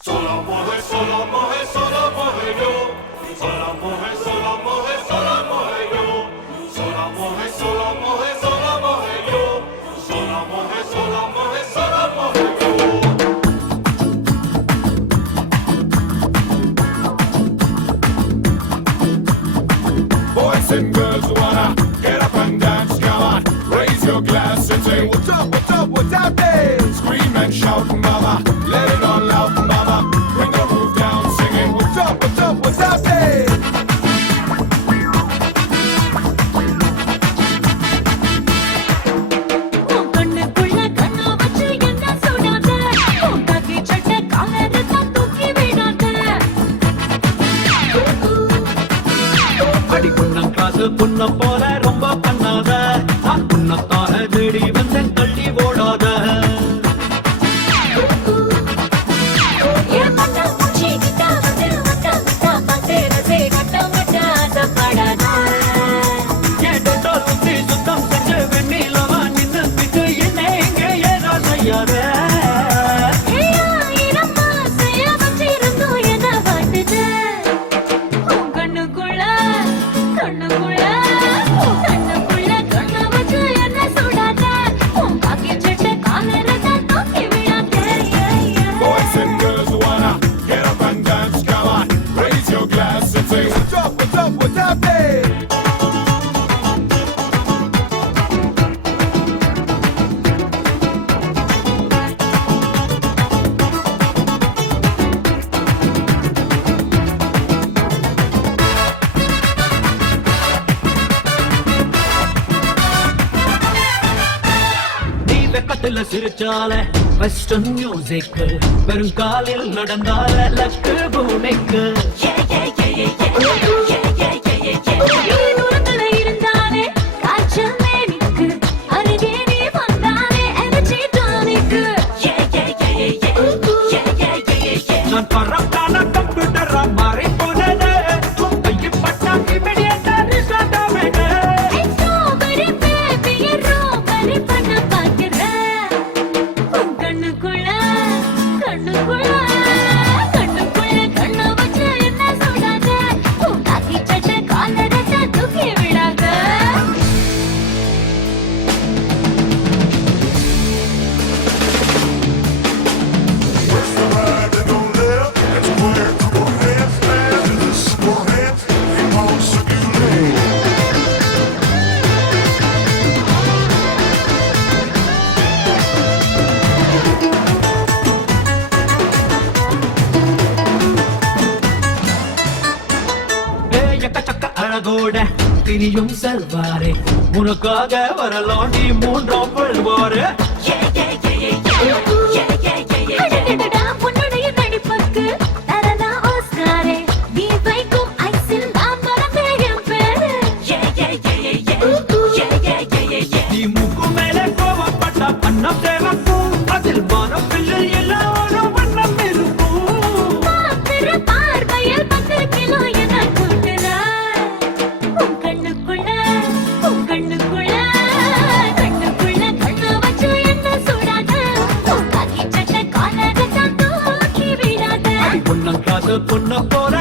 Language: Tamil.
Sola moje, sola moje, sola moje yo. Sola moje, sola moje, sola moje yo. Sola moje, sola moje, sola moje yo. Sola moje, sola moje, sola moje yo. Boys and girls wanna get up and dance, come on. Raise your glass and say, what's up, what's up, what's up there? Scream and shout, mama. Let it all out, mama. Bring the roof down, singing, what's up, what's up, what's up there? புன்ன போல ரொம்ப பண்ணாத நான் புன்னத்தான தேடி வந்தேன் தள்ளி ஓடாத சுத்தம் செஞ்ச வெண்ணிலவா நின்று பிட்டு என்ன எங்க ஏதோ செய்யாத Boys and girls wanna get up and dance, come on. Raise your glass and say, what's up, what's up, what's up there? நீ வெக்கத்துல சிரிச்சால வெஸ்டர்ன் மியூசிக் பெருங்காலில் நடந்தால லக்கு பூனைக்கு நான் பறக்கான கம்ப்யூட்டரா மாறி போனது கையை பட்டா இமிடியேட்டா ரிஸ்டார்ட் ஆவேங்க எக்கச்சக்க அழகோட திரியும் செல்வாரே உனக்காக வரலாம் நீ மூன்றாம் பல்வாரு நீ மூக்கு மேலே கோவப்பட்ட பண்ணம் தேவக்கும் அதில் வானம் பிள்ளை எல்லாரும் வண்ணம் இருக்கும் பொன்ன போல